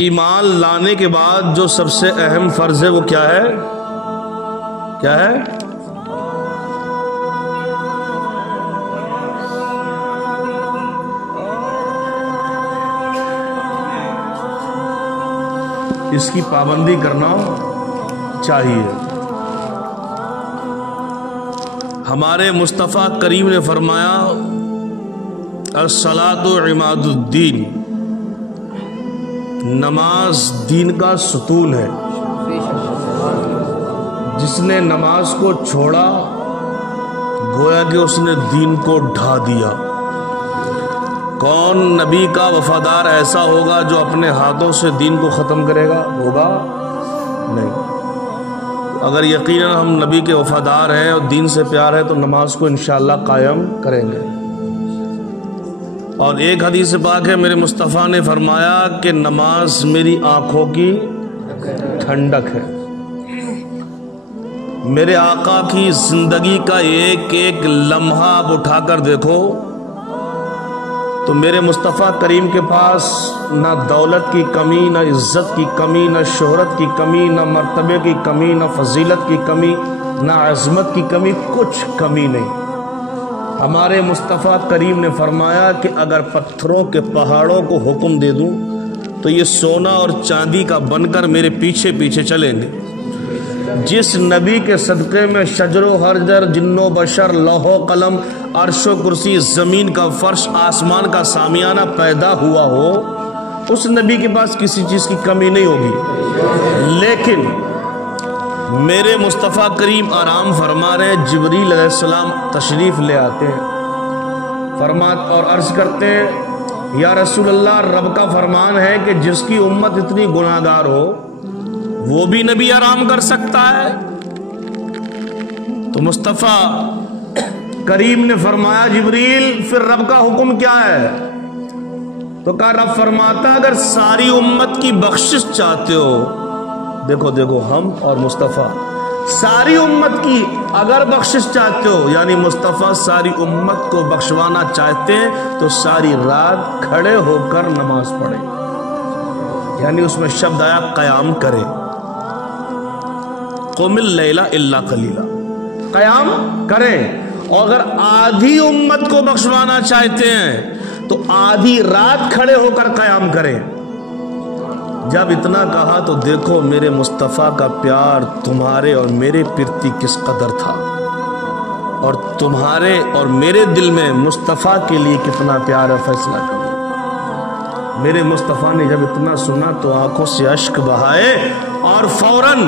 ایمان لانے کے بعد جو سب سے اہم فرض ہے وہ کیا ہے؟ کیا ہے؟ اس کی پابندی کرنا چاہیے۔ ہمارے مصطفیٰ کریم نے فرمایا الصلاۃ عماد الدین، نماز دین کا ستون ہے۔ جس نے نماز کو چھوڑا گویا کہ اس نے دین کو ڈھا دیا۔ کون نبی کا وفادار ایسا ہوگا جو اپنے ہاتھوں سے دین کو ختم کرے گا؟ ہوگا نہیں۔ اگر یقیناً ہم نبی کے وفادار ہیں اور دین سے پیار ہے تو نماز کو انشاءاللہ قائم کریں گے۔ اور ایک حدیث پاک ہے، میرے مصطفیٰ نے فرمایا کہ نماز میری آنکھوں کی ٹھنڈک ہے۔ میرے آقا کی زندگی کا ایک ایک لمحہ آپ اٹھا کر دیکھو تو میرے مصطفیٰ کریم کے پاس نہ دولت کی کمی، نہ عزت کی کمی، نہ شہرت کی کمی، نہ مرتبے کی کمی، نہ فضیلت کی کمی، نہ عظمت کی کمی، کچھ کمی نہیں۔ ہمارے مصطفیٰ کریم نے فرمایا کہ اگر پتھروں کے پہاڑوں کو حکم دے دوں تو یہ سونا اور چاندی کا بن کر میرے پیچھے پیچھے چلیں گے۔ جس نبی کے صدقے میں شجر و حجر، جن و بشر، لوح و قلم، عرش و کرسی، زمین کا فرش، آسمان کا سامیانہ پیدا ہوا ہو، اس نبی کے پاس کسی چیز کی کمی نہیں ہوگی۔ لیکن میرے مصطفیٰ کریم آرام فرما رہے، جبریل علیہ السلام تشریف لے آتے ہیں اور عرض کرتے ہیں یا رسول اللہ، رب کا فرمان ہے کہ جس کی امت اتنی گناہگار ہو وہ بھی نبی آرام کر سکتا ہے۔ تو مصطفیٰ کریم نے فرمایا جبریل پھر رب کا حکم کیا ہے؟ تو کہا رب فرماتا اگر ساری امت کی بخشش چاہتے ہو، دیکھو ہم اور مصطفیٰ ساری امت کی اگر بخشش چاہتے ہو، یعنی مصطفیٰ ساری امت کو بخشوانا چاہتے ہیں تو ساری رات کھڑے ہو کر نماز پڑھے، یعنی اس میں شبد آیا قیام کرے، قم اللیل الا قلیلا، قیام کریں۔ اور اگر آدھی امت کو بخشوانا چاہتے ہیں تو آدھی رات کھڑے ہو کر قیام کریں۔ جب اتنا کہا تو دیکھو میرے مصطفیٰ کا پیار تمہارے اور میرے پرتی کس قدر تھا، اور تمہارے اور میرے دل میں مصطفیٰ کے لیے کتنا پیار ہے، فیصلہ کرو۔ میرے مصطفیٰ نے جب اتنا سنا تو آنکھوں سے اشک بہائے اور فوراً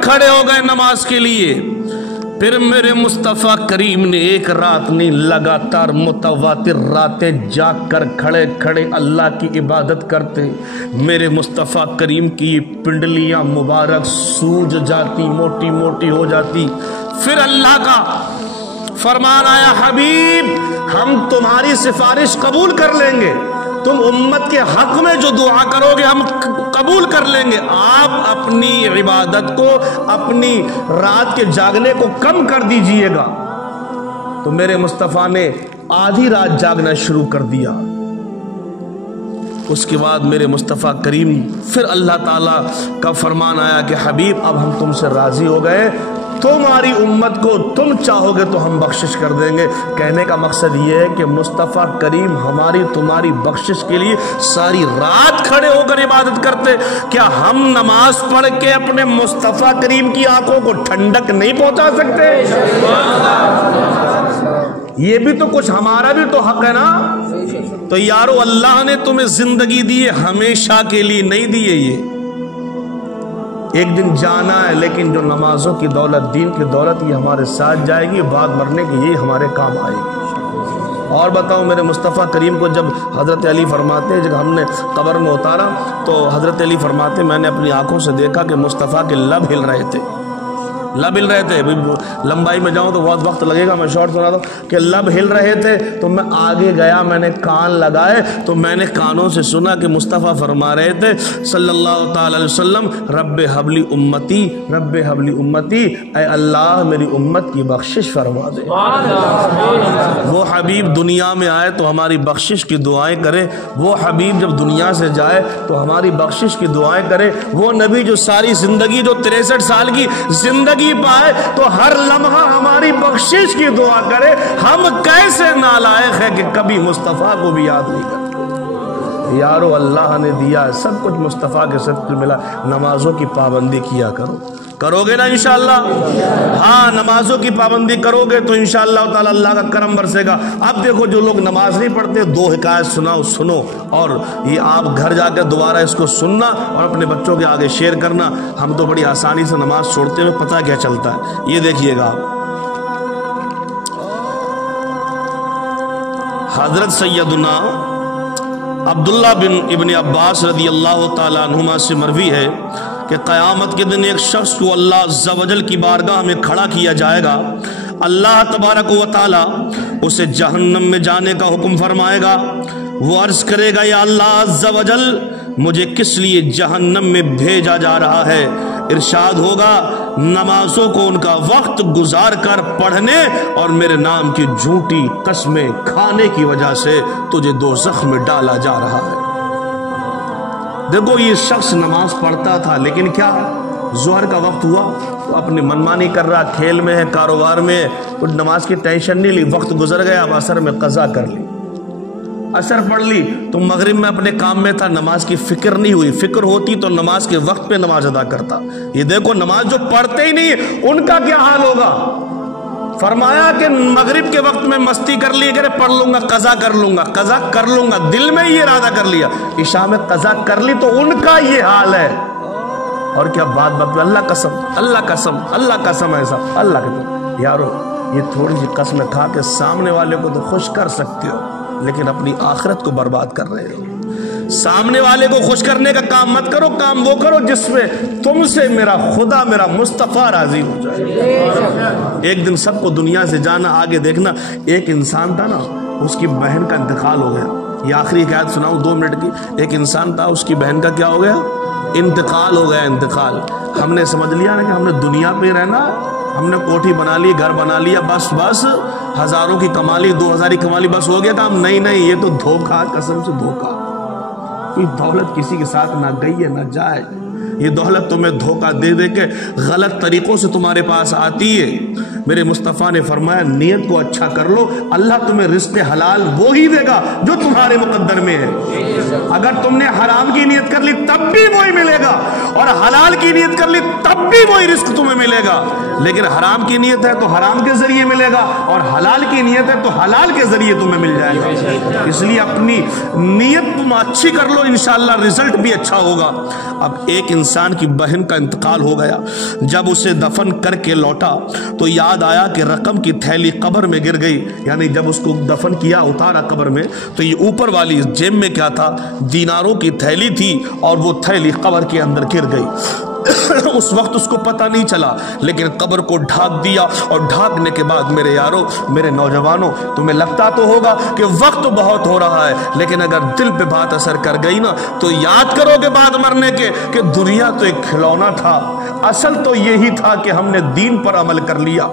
کھڑے ہو گئے نماز کے لیے۔ پھر میرے مصطفیٰ کریم نے ایک رات نہیں، لگاتار متواتر راتیں جاگ کر کھڑے کھڑے اللہ کی عبادت کرتے۔ میرے مصطفیٰ کریم کی پنڈلیاں مبارک سوج جاتی، موٹی موٹی ہو جاتی۔ پھر اللہ کا فرمان آیا حبیب ہم تمہاری سفارش قبول کر لیں گے، تم امت کے حق میں جو دعا کرو گے ہم قبول کر لیں گے۔ آپ اپنی عبادت کو، اپنی رات کے جاگنے کو کم کر دیجئے گا۔ تو میرے مصطفیٰ نے آدھی رات جاگنا شروع کر دیا۔ اس کے بعد میرے مصطفیٰ کریم پھر اللہ تعالیٰ کا فرمان آیا کہ حبیب اب ہم تم سے راضی ہو گئے، تمہاری امت کو تم چاہو گے تو ہم بخشش کر دیں گے۔ کہنے کا مقصد یہ ہے کہ مصطفیٰ کریم ہماری تمہاری بخشش کے لیے ساری رات کھڑے ہو کر عبادت کرتے۔ کیا ہم نماز پڑھ کے اپنے مصطفیٰ کریم کی آنکھوں کو ٹھنڈک نہیں پہنچا سکتے؟ یہ بھی تو کچھ ہمارا بھی تو حق ہے نا۔ تو یارو اللہ نے تمہیں زندگی دی ہے، ہمیشہ کے لیے نہیں دی ہے، یہ ایک دن جانا ہے، لیکن جو نمازوں کی دولت، دین کی دولت، یہ ہمارے ساتھ جائے گی، بعد مرنے کی یہ ہمارے کام آئے گی۔ اور بتاؤ میرے مصطفیٰ کریم کو جب حضرت علی فرماتے ہیں، جب ہم نے قبر میں اتارا تو حضرت علی فرماتے ہیں میں نے اپنی آنکھوں سے دیکھا کہ مصطفیٰ کے لب ہل رہے تھے، لب ہل رہے تھے. لمبائی میں جاؤں تو بہت وقت لگے گا, میں شارٹ سنا دوں کہ لب ہل رہے تھے تو میں آگے گیا, میں نے کان لگائے تو میں نے کانوں سے سنا کہ مصطفیٰ فرما رہے تھے صلی اللہ تعالی علیہ وسلم, رب حبلی امتی, رب حبلی امتی, اے اللہ میری امت کی بخشش فرما دے. وہ حبیب دنیا میں آئے تو ہماری بخشش کی دعائیں کرے, وہ حبیب جب دنیا سے جائے تو ہماری بخشش کی دعائیں کرے, وہ نبی جو ساری زندگی, جو 63 سال کی زندگی پائے تو ہر لمحہ ہماری بخشش کی دعا کرے. ہم کیسے نالائق ہیں کہ کبھی مصطفیٰ کو بھی یاد نہیں کرتے. یارو اللہ نے دیا ہے سب کچھ, مصطفیٰ کے صدقے ملا. نمازوں کی پابندی کیا کرو, کرو گے نا انشاءاللہ؟ ہاں, نمازوں کی پابندی کرو گے تو انشاءاللہ تعالی اللہ کا کرم برسے گا. اب دیکھو جو لوگ نماز نہیں پڑھتے, 2 حکایت سناؤ, سنو, اور یہ آپ گھر جا کر دوبارہ اس کو سننا اور اپنے بچوں کے آگے شیئر کرنا. ہم تو بڑی آسانی سے نماز چھوڑتے ہوئے پتہ کیا چلتا ہے, یہ دیکھیے گا آپ. حضرت سیدنا عبداللہ بن ابن عباس رضی اللہ تعالیٰ عنہما سے مروی ہے کہ قیامت کے دن ایک شخص کو اللہ عز و جل کی بارگاہ میں کھڑا کیا جائے گا. اللہ تبارک و تعالیٰ اسے جہنم میں جانے کا حکم فرمائے گا. وہ عرض کرے گا, یا اللہ عز و جل مجھے کس لیے جہنم میں بھیجا جا رہا ہے؟ ارشاد ہوگا, نمازوں کو ان کا وقت گزار کر پڑھنے اور میرے نام کی جھوٹی قسمیں کھانے کی وجہ سے تجھے دوزخ میں ڈالا جا رہا ہے. دیکھو یہ شخص نماز پڑھتا تھا, لیکن کیا ظہر کا وقت ہوا تو اپنی منمانی کر رہا, کھیل میں ہے, کاروبار میں ہے, کچھ نماز کی ٹینشن نہیں لی. وقت گزر گیا, اب عصر میں قضا کر لی, عصر پڑھ لی تو مغرب میں اپنے کام میں تھا, نماز کی فکر نہیں ہوئی. فکر ہوتی تو نماز کے وقت پہ نماز ادا کرتا. یہ دیکھو نماز جو پڑھتے ہی نہیں ان کا کیا حال ہوگا. فرمایا کہ مغرب کے وقت میں مستی کر لی, کہ پڑھ لوں گا, قضا کر لوں گا, قضا کر لوں گا, دل میں یہ ارادہ کر لیا. عشاء میں قضا کر لی تو ان کا یہ حال ہے. اور کیا بات بات, اللہ قسم, اللہ قسم, اللہ قسم, ایسا اللہ قسم. یارو یہ تھوڑی سی قسمیں کھا کے سامنے والے کو تو خوش کر سکتے ہو, لیکن اپنی آخرت کو برباد کر رہے ہو. سامنے والے کو خوش کرنے کا کام مت کرو, کام وہ کرو جس میں تم سے میرا خدا, میرا مصطفیٰ راضی ہو جائے. ایک دن سب کو دنیا سے جانا, آگے دیکھنا. ایک انسان تھا نا, اس کی بہن کا انتقال ہو گیا. یہ آخری حکایت سناؤں 2 منٹ کی. ایک انسان تھا, اس کی بہن کا کیا ہو گیا, انتقال ہو گیا. انتقال, ہم نے سمجھ لیا نا کہ ہم نے دنیا پہ رہنا, ہم نے کوٹھی بنا لی, گھر بنا لیا, بس بس ہزاروں کی کما لی, 2000 کی کما لی, بس ہو گیا کام. نہیں نہیں, یہ تو دھوکہ, قسم سے دھوکہ. کوئی دولت کسی کے ساتھ نہ گئی ہے نہ جائے. یہ دولت تمہیں دھوکہ دے دے کے غلط طریقوں سے تمہارے پاس آتی ہے. میرے مصطفیٰ نے فرمایا نیت کو اچھا کر لو, اللہ تمہیں رزق حلال وہی دے گا جو تمہارے مقدر میں ہے. اگر تم نے حرام کی نیت کر لی تب بھی وہی ملے گا, اور حلال کی نیت کر لی تب بھی وہی رزق تمہیں ملے گا. لیکن حرام کی نیت ہے تو حرام کے ذریعے ملے گا, اور حلال کی نیت ہے تو حلال کے ذریعے تمہیں مل جائے گا. اس لیے اپنی نیت تم اچھی کر لو, انشاءاللہ رزلٹ بھی اچھا ہوگا. اب ایک انسان کی بہن کا انتقال ہو گیا. جب اسے دفن کر کے لوٹا تو یاد آیا کہ رقم کی تھیلی قبر میں گر گئی. یعنی جب اس کو دفن کیا, اتارا قبر میں, تو یہ اوپر والی جیب میں کیا تھا, دیناروں کی تھیلی تھی, اور وہ تھیلی قبر کے اندر گر گئی. اس وقت اس کو پتہ نہیں چلا, لیکن قبر کو ڈھانک دیا, اور ڈھانکنے کے بعد میرے یاروں, میرے نوجوانوں, تمہیں لگتا تو ہوگا کہ وقت بہت ہو رہا ہے, لیکن اگر دل پہ بات اثر کر گئی نا تو یاد کرو گے بعد مرنے کے کہ دنیا تو ایک کھلونا تھا, اصل تو یہی تھا کہ ہم نے دین پر عمل کر لیا.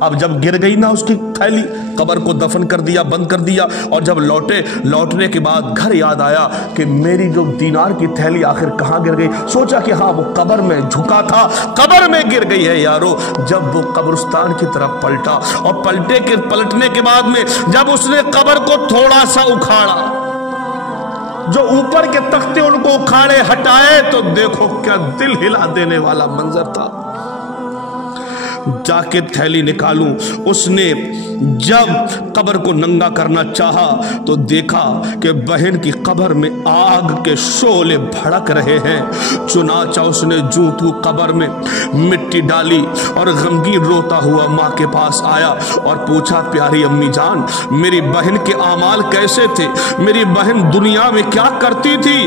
اب جب گر گئی نا اس کی تھیلی, قبر کو دفن کر دیا, بند کر دیا, اور جب لوٹنے کے بعد گھر یاد آیا کہ میری جو دینار کی تھیلی آخر کہاں گر گئی. سوچا کہ ہاں وہ قبر میں جھکا تھا, قبر میں گر گئی ہے. یارو جب وہ قبرستان کی طرف پلٹا, اور پلٹنے کے بعد میں جب اس نے قبر کو تھوڑا سا اکھاڑا, جو اوپر کے تختے ان کو اکھاڑے ہٹائے, تو دیکھو کیا دل ہلا دینے والا منظر تھا. جا کے تھیلی نکالوں. اس نے جب قبر کو ننگا کرنا چاہا تو دیکھا کہ بہن کی قبر میں آگ کے شعلے بھڑک رہے ہیں. چنانچہ اس نے جو تو قبر میں مٹی ڈالی اور غمگین روتا ہوا ماں کے پاس آیا اور پوچھا, پیاری امی جان, میری بہن کے اعمال کیسے تھے, میری بہن دنیا میں کیا کرتی تھی,